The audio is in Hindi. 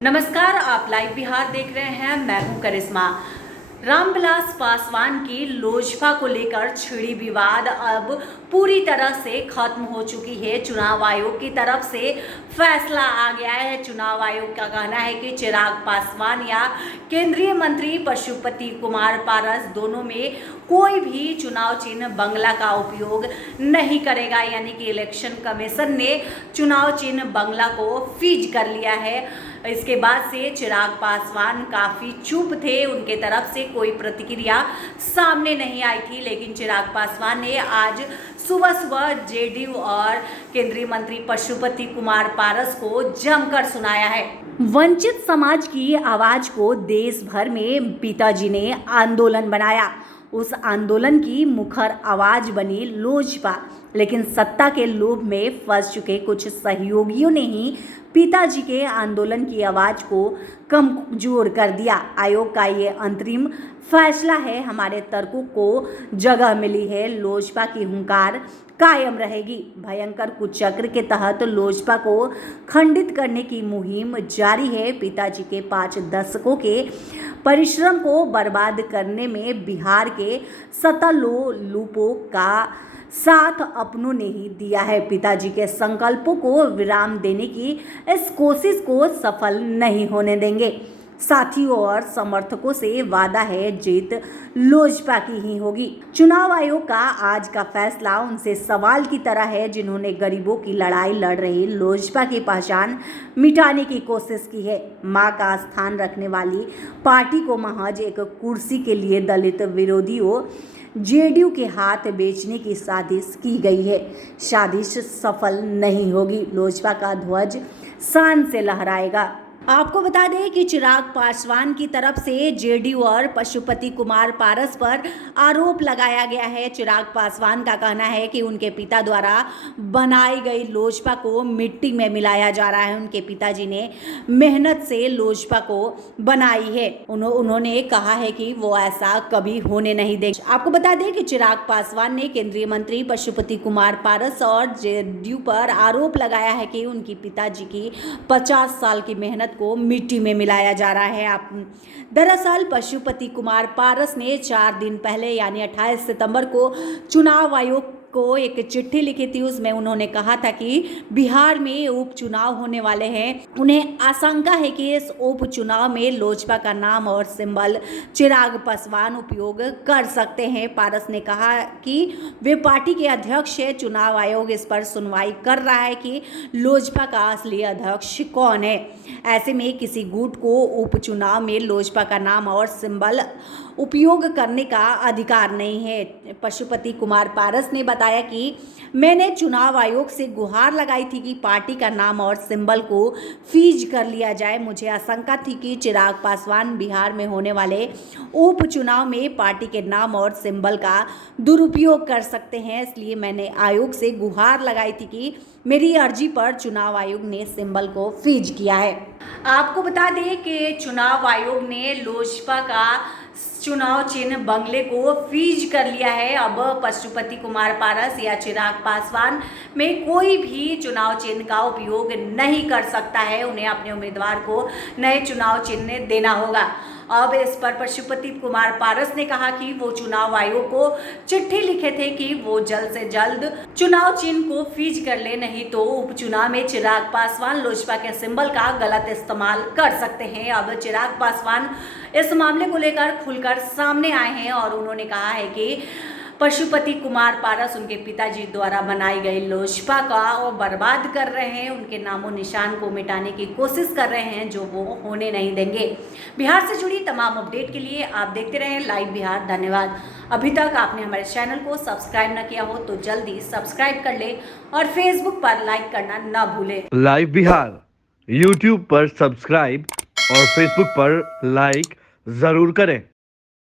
नमस्कार, आप लाइव बिहार देख रहे हैं। मैं हूं करिश्मा। रामविलास पासवान की लोजपा को लेकर छिड़ी विवाद अब पूरी तरह से खत्म हो चुकी है। चुनाव आयोग की तरफ से फैसला आ गया है। चुनाव आयोग का कहना है कि चिराग पासवान या केंद्रीय मंत्री पशुपति कुमार पारस दोनों में कोई भी चुनाव चिन्ह बंगला का उपयोग नहीं करेगा। यानी कि इलेक्शन कमीशन ने चुनाव चिन्ह बंगला को फ्रीज कर लिया है। इसके बाद से चिराग पासवान काफ़ी चुप थे, उनके तरफ से कोई प्रतिक्रिया सामने नहीं आई थी। लेकिन चिराग पासवान ने आज सुबह सुबह जेडीयू और केंद्रीय मंत्री पशुपति कुमार पारस को जमकर सुनाया है। वंचित समाज की आवाज को देश भर में पिताजी ने आंदोलन बनाया। उस आंदोलन की मुखर आवाज बनी लोजपा। लेकिन सत्ता के लोभ में फंस चुके कुछ सहयोगियों ने ही पिताजी के आंदोलन की आवाज को कमजोर कर दिया। आयोग का ये अंतरिम फैसला है। हमारे तर्कों को जगह मिली है। लोजपा की हुंकार कायम रहेगी। भयंकर कुचक्र के तहत लोजपा को खंडित करने की मुहिम जारी है। पिताजी के 5 दशकों के परिश्रम को बर्बाद करने में बिहार के सत्तालोलुपों का साथ अपनों ने ही दिया है। पिताजी के संकल्पों को विराम देने की इस कोशिश को सफल नहीं होने देंगे। साथियों और समर्थकों से वादा है, जीत लोजपा की ही होगी। चुनाव आयोग का आज का फैसला उनसे सवाल की तरह है जिन्होंने गरीबों की लड़ाई लड़ रही लोजपा की पहचान मिटाने की कोशिश की है। मां का स्थान रखने वाली पार्टी को महज एक कुर्सी के लिए दलित विरोधियों जेडीयू के हाथ बेचने की साजिश की गई है। साजिश सफल नहीं होगी। लोजपा का ध्वज शान से लहराएगा। आपको बता दें कि चिराग पासवान की तरफ से जेडीयू और पशुपति कुमार पारस पर आरोप लगाया गया है। चिराग पासवान का कहना है कि उनके पिता द्वारा बनाई गई लोजपा को मिट्टी में मिलाया जा रहा है। उनके पिताजी ने मेहनत से लोजपा को बनाई है। उन्होंने कहा है कि वो ऐसा कभी होने नहीं देंगे। आपको बता दें कि चिराग पासवान ने केंद्रीय मंत्री पशुपति कुमार पारस और जेडीयू पर आरोप लगाया है कि उनकी पिताजी की 50 साल की मेहनत को मिट्टी में मिलाया जा रहा है। दरअसल पशुपति कुमार पारस ने 4 दिन पहले यानी 28 सितंबर को चुनाव आयोग को एक चिट्ठी लिखी थी। उसमें उन्होंने कहा था कि बिहार में उपचुनाव होने वाले हैं। उन्हें आशंका है कि इस उपचुनाव में लोजपा का नाम और सिंबल चिराग पासवान उपयोग कर सकते हैं। पारस ने कहा कि वे पार्टी के अध्यक्ष है। चुनाव आयोग इस पर सुनवाई कर रहा है कि लोजपा का असली अध्यक्ष कौन है। ऐसे में किसी गुट को उपचुनाव में लोजपा का नाम और सिंबल उपयोग करने का अधिकार नहीं है। पशुपति कुमार पारस ने बताया कि मैंने चुनाव आयोग से गुहार लगाई थी कि पार्टी का नाम और सिंबल को फ्रीज कर लिया जाए। मुझे आशंका थी कि चिराग पासवान बिहार में होने वाले उपचुनाव में पार्टी के नाम और सिंबल का दुरुपयोग कर सकते हैं। इसलिए मैंने आयोग से गुहार लगाई थी कि मेरी अर्जी पर चुनाव आयोग ने सिंबल को फ्रीज किया है। आपको बता दें कि चुनाव आयोग ने लोजपा का चुनाव चिन्ह बंगले को फ्रीज कर लिया है। अब पशुपति कुमार पारस या चिराग पासवान में कोई भी चुनाव चिन्ह का उपयोग नहीं कर सकता है। उन्हें अपने उम्मीदवार को नए चुनाव चिन्ह देना होगा। अब इस पर पशुपति कुमार पारस ने कहा कि वो चुनाव आयोग को चिट्ठी लिखे थे कि वो जल्द से जल्द चुनाव चिन्ह को फ्रीज कर ले, नहीं तो उपचुनाव में चिराग पासवान लोजपा के सिंबल का गलत इस्तेमाल कर सकते हैं। अब चिराग पासवान इस मामले को लेकर खुलकर सामने आए हैं और उन्होंने कहा है कि पशुपति कुमार पारस उनके पिताजी द्वारा बनाई गई लोजपा का वो बर्बाद कर रहे हैं। उनके नामो निशान को मिटाने की कोशिश कर रहे हैं, जो वो होने नहीं देंगे। बिहार से जुड़ी तमाम अपडेट के लिए आप देखते रहें लाइव बिहार। धन्यवाद। अभी तक आपने हमारे चैनल को सब्सक्राइब न किया हो तो जल्दी सब्सक्राइब कर ले और फेसबुक पर लाइक करना न भूले। लाइव बिहार यूट्यूब पर सब्सक्राइब और फेसबुक पर लाइक जरूर करें।